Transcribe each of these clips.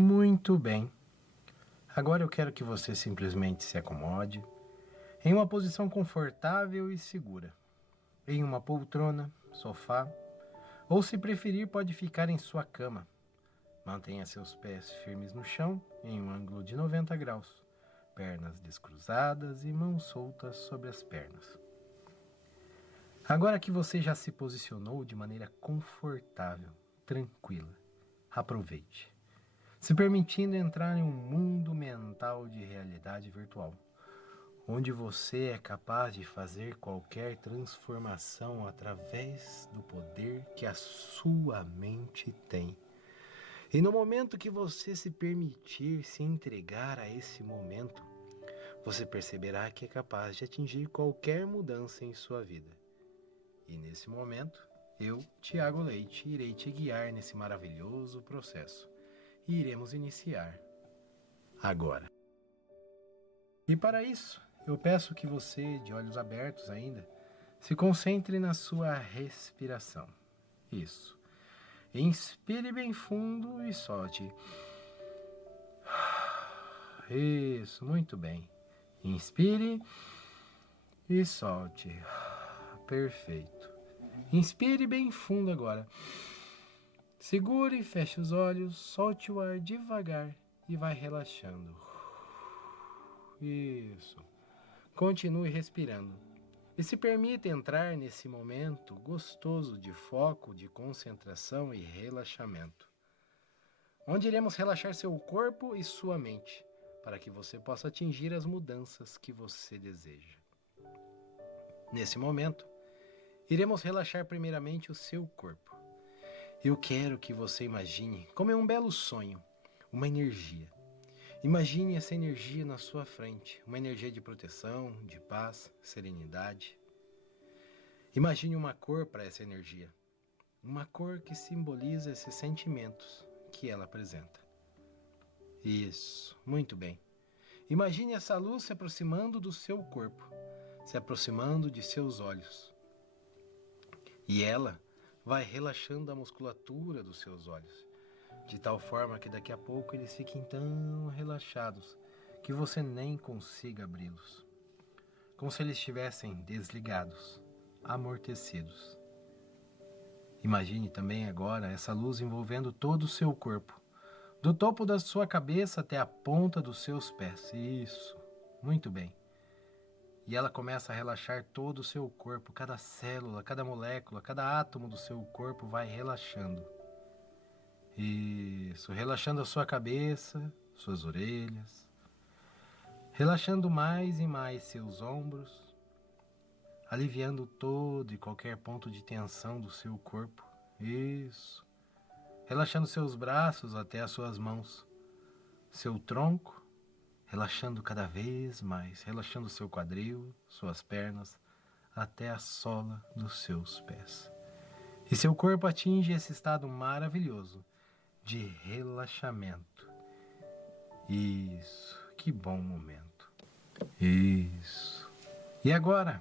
Muito bem. Agora eu quero que você simplesmente se acomode em uma posição confortável e segura. Em uma poltrona, sofá, ou se preferir pode ficar em sua cama. Mantenha seus pés firmes no chão em um ângulo de 90 graus, pernas descruzadas e mãos soltas sobre as pernas. Agora que você já se posicionou de maneira confortável, tranquila, aproveite, se permitindo entrar em um mundo mental de realidade virtual, onde você é capaz de fazer qualquer transformação através do poder que a sua mente tem. E no momento que você se permitir se entregar a esse momento, você perceberá que é capaz de atingir qualquer mudança em sua vida. E nesse momento, eu, Tiago Leite, irei te guiar nesse maravilhoso processo. E iremos iniciar agora. E para isso, eu peço que você, de olhos abertos ainda, se concentre na sua respiração. Isso. Inspire bem fundo e solte. Isso, muito bem. Inspire e solte. Perfeito. Inspire bem fundo agora. Segure e feche os olhos, solte o ar devagar e vai relaxando. Isso. Continue respirando. E se permita entrar nesse momento gostoso de foco, de concentração e relaxamento, onde iremos relaxar seu corpo e sua mente, para que você possa atingir as mudanças que você deseja. Nesse momento, iremos relaxar primeiramente o seu corpo. Eu quero que você imagine como é um belo sonho, uma energia. Imagine essa energia na sua frente, uma energia de proteção, de paz, serenidade. Imagine uma cor para essa energia, uma cor que simboliza esses sentimentos que ela apresenta. Isso, muito bem. Imagine essa luz se aproximando do seu corpo, se aproximando de seus olhos. E ela vai relaxando a musculatura dos seus olhos, de tal forma que daqui a pouco eles fiquem tão relaxados que você nem consiga abri-los, como se eles estivessem desligados, amortecidos. Imagine também agora essa luz envolvendo todo o seu corpo, do topo da sua cabeça até a ponta dos seus pés. Isso, muito bem. E ela começa a relaxar todo o seu corpo, cada célula, cada molécula, cada átomo do seu corpo vai relaxando. Isso, relaxando a sua cabeça, suas orelhas, relaxando mais e mais seus ombros, aliviando todo e qualquer ponto de tensão do seu corpo. Isso, relaxando seus braços até as suas mãos, seu tronco, relaxando cada vez mais, relaxando seu quadril, suas pernas, até a sola dos seus pés. E seu corpo atinge esse estado maravilhoso de relaxamento. Isso, que bom momento. Isso. E agora,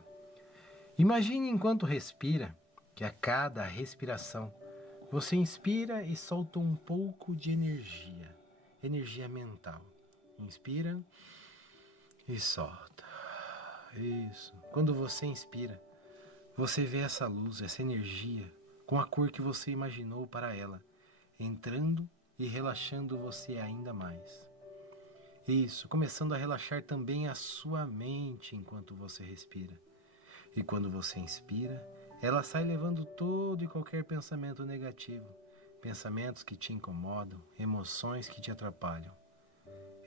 imagine enquanto respira, que a cada respiração, você inspira e solta um pouco de energia, energia mental. Inspira e solta. Isso. Quando você inspira, você vê essa luz, essa energia, com a cor que você imaginou para ela, entrando e relaxando você ainda mais. Isso, começando a relaxar também a sua mente enquanto você respira. E quando você inspira, ela sai levando todo e qualquer pensamento negativo, pensamentos que te incomodam, emoções que te atrapalham.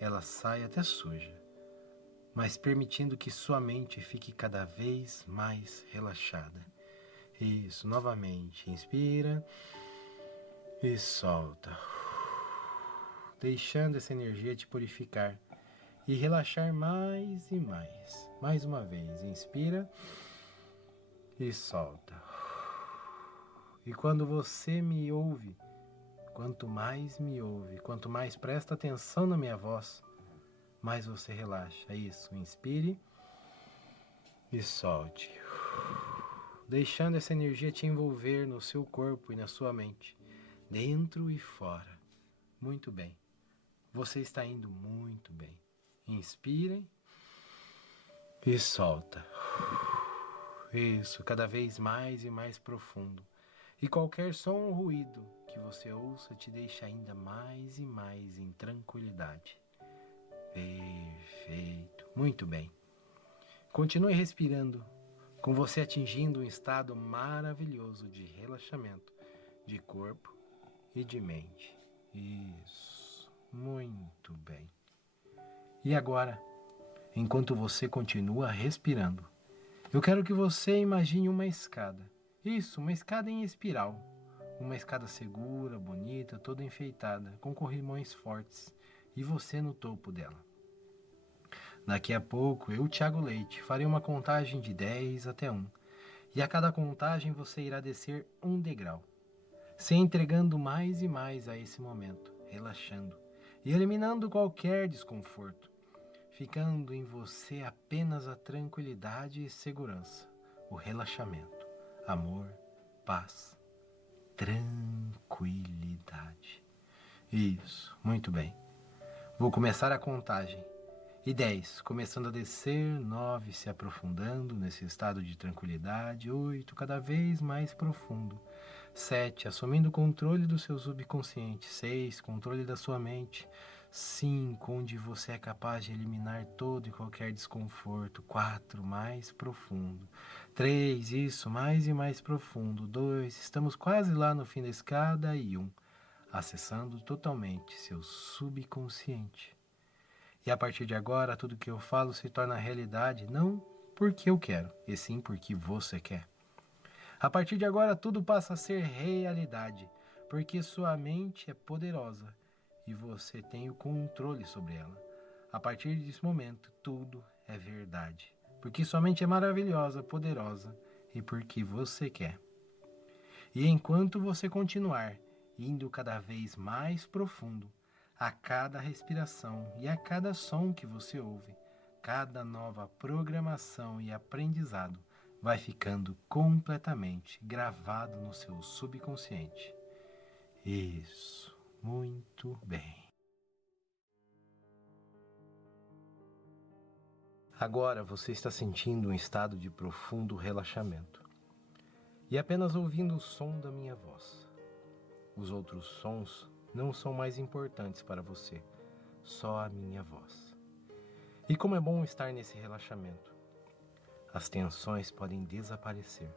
Ela sai até suja, mas permitindo que sua mente fique cada vez mais relaxada. Isso, novamente, inspira e solta, deixando essa energia te purificar e relaxar mais e mais. Mais uma vez, inspira e solta. E quando você me ouve, quanto mais me ouve, quanto mais presta atenção na minha voz, mais você relaxa. Isso, inspire e solte, deixando essa energia te envolver no seu corpo e na sua mente, dentro e fora. Muito bem. Você está indo muito bem. Inspirem e solta. Isso, cada vez mais e mais profundo. E qualquer som ou ruído que você ouça te deixa ainda mais e mais em tranquilidade. Perfeito. Muito bem. Continue respirando, com você atingindo um estado maravilhoso de relaxamento de corpo e de mente. Isso. Muito bem. E agora, enquanto você continua respirando, eu quero que você imagine uma escada. Isso, uma escada em espiral. Uma escada segura, bonita, toda enfeitada, com corrimões fortes. E você no topo dela. Daqui a pouco, eu, Thiago Leite, farei uma contagem de 10 até 1. E a cada contagem você irá descer um degrau, se entregando mais e mais a esse momento, relaxando e eliminando qualquer desconforto, ficando em você apenas a tranquilidade e segurança, o relaxamento, amor, paz, tranquilidade. Isso, muito bem. Vou começar a contagem. E 10, começando a descer, 9, se aprofundando nesse estado de tranquilidade, 8, cada vez mais profundo, 7, assumindo o controle do seu subconsciente, 6, controle da sua mente, 5, onde você é capaz de eliminar todo e qualquer desconforto, 4, mais profundo, 3, isso, mais e mais profundo, 2, estamos quase lá no fim da escada, e 1, acessando totalmente seu subconsciente. E a partir de agora, tudo que eu falo se torna realidade, não porque eu quero, e sim porque você quer. A partir de agora, tudo passa a ser realidade, porque sua mente é poderosa e você tem o controle sobre ela. A partir desse momento, tudo é verdade, porque sua mente é maravilhosa, poderosa e porque você quer. E enquanto você continuar indo cada vez mais profundo, a cada respiração e a cada som que você ouve, cada nova programação e aprendizado vai ficando completamente gravado no seu subconsciente. Isso, muito bem. Agora você está sentindo um estado de profundo relaxamento e apenas ouvindo o som da minha voz. Os outros sons não são mais importantes para você, só a minha voz. E como é bom estar nesse relaxamento. As tensões podem desaparecer.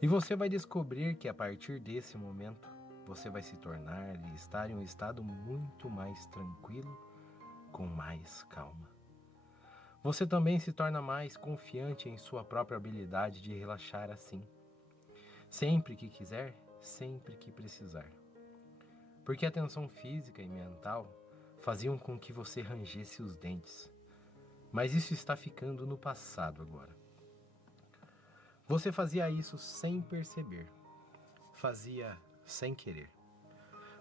E você vai descobrir que a partir desse momento, você vai se tornar e estar em um estado muito mais tranquilo, com mais calma. Você também se torna mais confiante em sua própria habilidade de relaxar assim. Sempre que quiser, sempre que precisar. Porque a tensão física e mental faziam com que você rangesse os dentes. Mas isso está ficando no passado agora. Você fazia isso sem perceber. Fazia sem querer.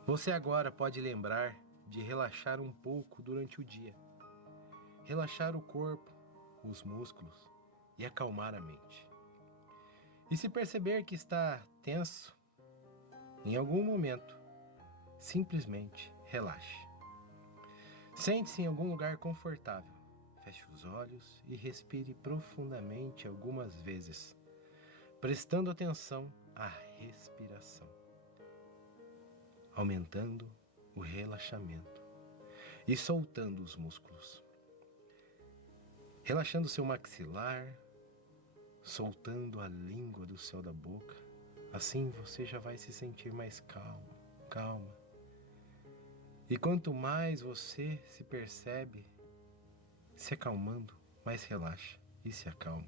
Você agora pode lembrar de relaxar um pouco durante o dia. Relaxar o corpo, os músculos e acalmar a mente. E se perceber que está tenso, em algum momento, simplesmente relaxe. Sente-se em algum lugar confortável. Feche os olhos e respire profundamente algumas vezes, prestando atenção à respiração, aumentando o relaxamento e soltando os músculos. Relaxando seu maxilar, soltando a língua do céu da boca. Assim você já vai se sentir mais calmo, calma. E quanto mais você se percebe se acalmando, mais relaxa e se acalma.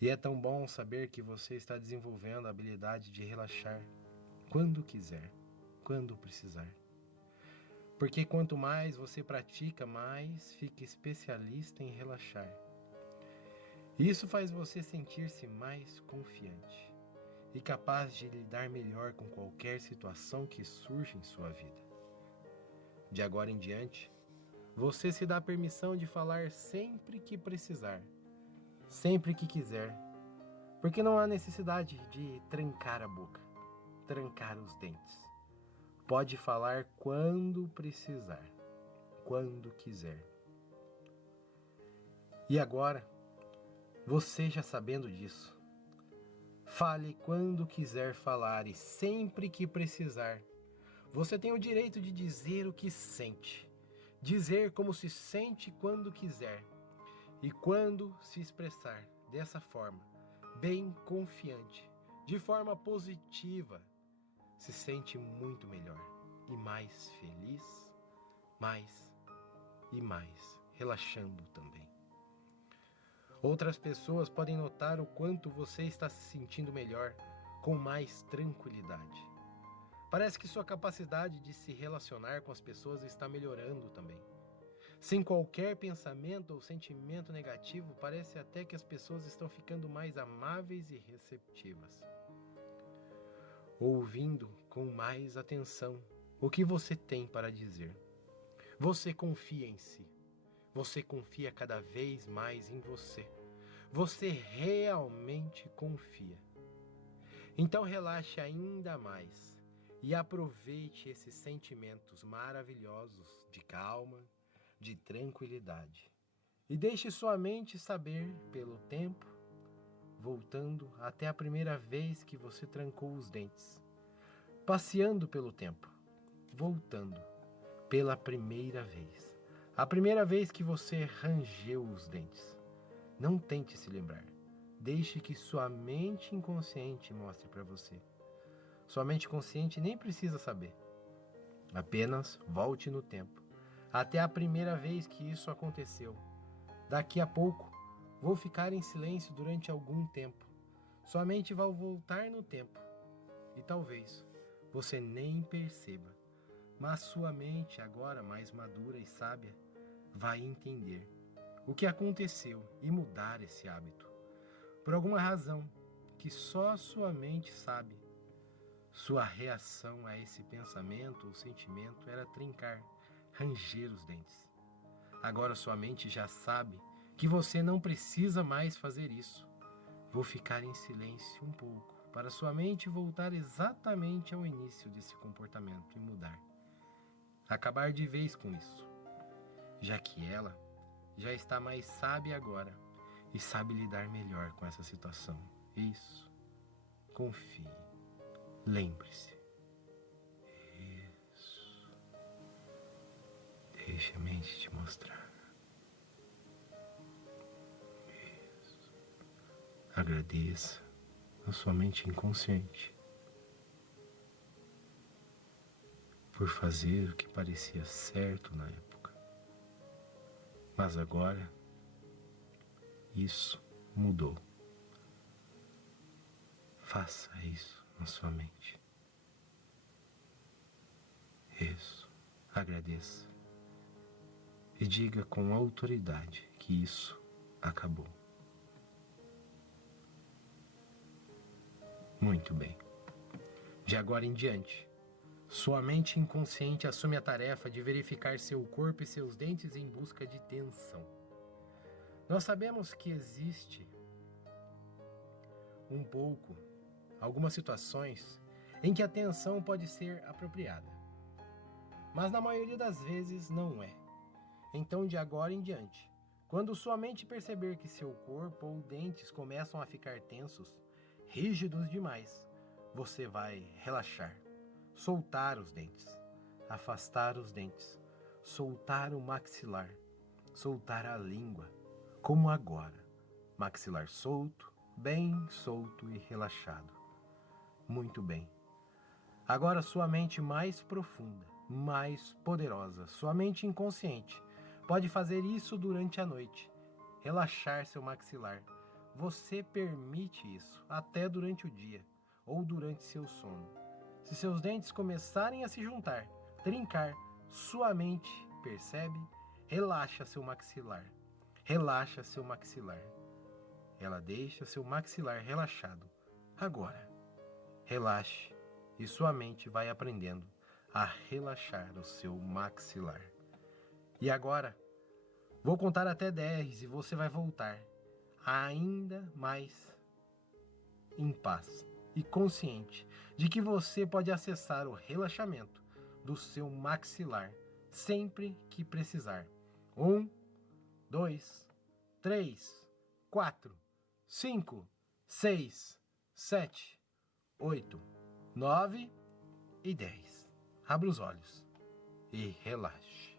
E é tão bom saber que você está desenvolvendo a habilidade de relaxar quando quiser, quando precisar. Porque quanto mais você pratica, mais fica especialista em relaxar. Isso faz você sentir-se mais confiante e capaz de lidar melhor com qualquer situação que surja em sua vida. De agora em diante, você se dá permissão de falar sempre que precisar, sempre que quiser, porque não há necessidade de trancar a boca, trancar os dentes. Pode falar quando precisar. quando quiser. E agora, você já sabendo disso, fale quando quiser falar e sempre que precisar. Você tem o direito de dizer o que sente, dizer como se sente quando quiser. E quando se expressar dessa forma, bem confiante, de forma positiva, se sente muito melhor e mais feliz, mais e mais, relaxando também. Outras pessoas podem notar o quanto você está se sentindo melhor, com mais tranquilidade. Parece que sua capacidade de se relacionar com as pessoas está melhorando também. Sem qualquer pensamento ou sentimento negativo, parece até que as pessoas estão ficando mais amáveis e receptivas. Ouvindo com mais atenção o que você tem para dizer. Você confia em si. Você confia cada vez mais em você. Você realmente confia. Então relaxe ainda mais e aproveite esses sentimentos maravilhosos de calma, de tranquilidade. E deixe sua mente saber pelo tempo, voltando até a primeira vez que você trancou os dentes. Passeando pelo tempo, voltando pela primeira vez. A primeira vez que você rangeu os dentes. Não tente se lembrar. Deixe que sua mente inconsciente mostre para você. Sua mente consciente nem precisa saber. Apenas volte no tempo. Até a primeira vez que isso aconteceu. Daqui a pouco, vou ficar em silêncio durante algum tempo. Sua mente vai voltar no tempo. E talvez você nem perceba. Mas sua mente, agora mais madura e sábia, vai entender o que aconteceu e mudar esse hábito. Por alguma razão que só sua mente sabe. Sua reação a esse pensamento ou sentimento era trincar, ranger os dentes. Agora sua mente já sabe que você não precisa mais fazer isso. Vou ficar em silêncio um pouco, para sua mente voltar exatamente ao início desse comportamento e mudar. Acabar de vez com isso, já que ela já está mais sábia agora e sabe lidar melhor com essa situação. Isso. Confie. Lembre-se. Isso. Deixe a mente te mostrar. Isso. Agradeça a sua mente inconsciente por fazer o que parecia certo na época. Mas agora, isso mudou. Faça isso na sua mente. Isso. Agradeça. E diga com autoridade que isso acabou. Muito bem. De agora em diante, sua mente inconsciente assume a tarefa de verificar seu corpo e seus dentes em busca de tensão. Nós sabemos que existe algumas situações em que a tensão pode ser apropriada, mas na maioria das vezes não é. Então, de agora em diante, quando sua mente perceber que seu corpo ou dentes começam a ficar tensos, rígidos demais, você vai relaxar, soltar os dentes, afastar os dentes, soltar o maxilar, soltar a língua, como agora, maxilar solto, bem solto e relaxado. Muito bem. Agora sua mente mais profunda, mais poderosa, sua mente inconsciente, pode fazer isso durante a noite, relaxar seu maxilar. Você permite isso até durante o dia ou durante seu sono. Se seus dentes começarem a se juntar, trincar, sua mente percebe, relaxa seu maxilar. Relaxa seu maxilar. Ela deixa seu maxilar relaxado. Agora, relaxe e sua mente vai aprendendo a relaxar o seu maxilar. E agora, vou contar até 10 e você vai voltar ainda mais em paz e consciente de que você pode acessar o relaxamento do seu maxilar sempre que precisar. 1, 2, 3, 4, 5, 6, 7, 8, 9 e 10. Abra os olhos e relaxe.